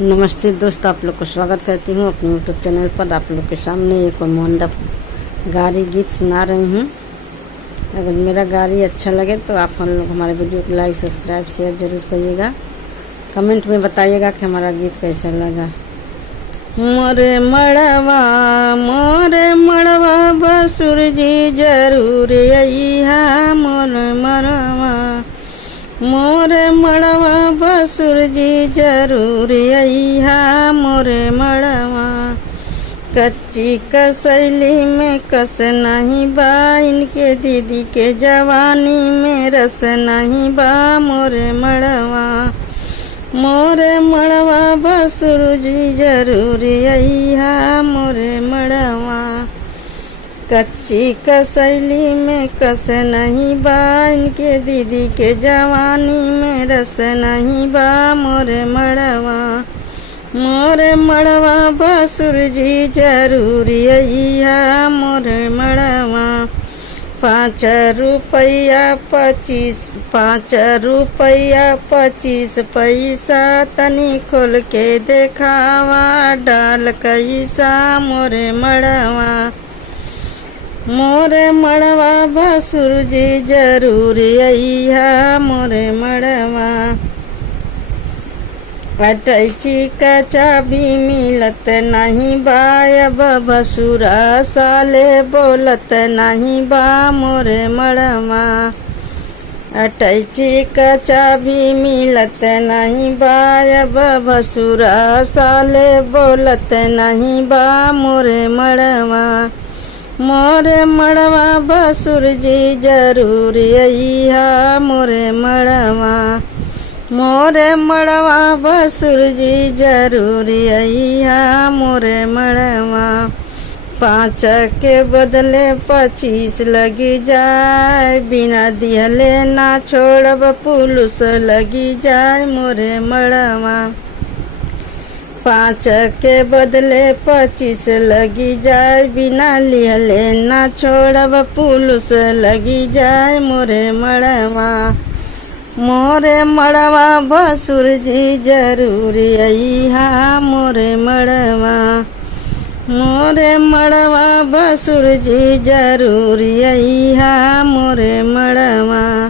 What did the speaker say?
नमस्ते दोस्त, आप लोग को स्वागत करती हूँ अपने यूट्यूब चैनल पर। आप लोग के सामने एक मंडप गारी गीत सुना रही हूँ। अगर मेरा गारी अच्छा लगे तो आप हम लोग हमारे वीडियो को लाइक, सब्सक्राइब, शेयर जरूर करिएगा। कमेंट में बताइएगा कि हमारा गीत कैसा लगा। मोरे मड़वा बसुर जी जरूर अइहा। मोरे मड़वा बसुर जी जरूर अइहा। मोरे मड़वा कच्ची कसैली में कस नहीं बा, इनके दीदी के जवानी में रस नहीं बा। मोरे मड़वा बसुर जी जरूर अइहा। मोरे मड़वा कच्ची कसैली में कस नहीं बा, इनके दीदी के जवानी में रस नहीं बा। मोरे मड़वा बसुर जी जरूर अइहा। मोरे मड़वा 5 रुपया 25 पैसा तनी खोल के देखावा, डाल कैसा। मोरे मड़वा बसुर जी जरूर अइहा। मोरे मड़वा अटैची का चाबी मिलत नहीं बा, अब भसुरा साले बोलत नहीं बा। मोरे मड़वा अटैची का चाबी मिलत नहीं बा, अब भसुरा साले बोलत नहीं बा। मोरे मड़वा बसुर जी जरूर अइहा। मोरे मड़वा बसुर जी जरूर अइहा। मोरे मड़वा 5 के बदले 25 लगी जाए, बिना दिहले ना छोड़ब पुलिस लगी जाए। मोरे मड़वा 5 के बदले 25 लगी जाए, बिना लिहले ना छोड़ब पुलिस लगी जाए। मोरे मड़वा बसुर जी जरूर अइहा। मोरे मड़वा बसुर जी जरूर अइहा। मोरे मड़वा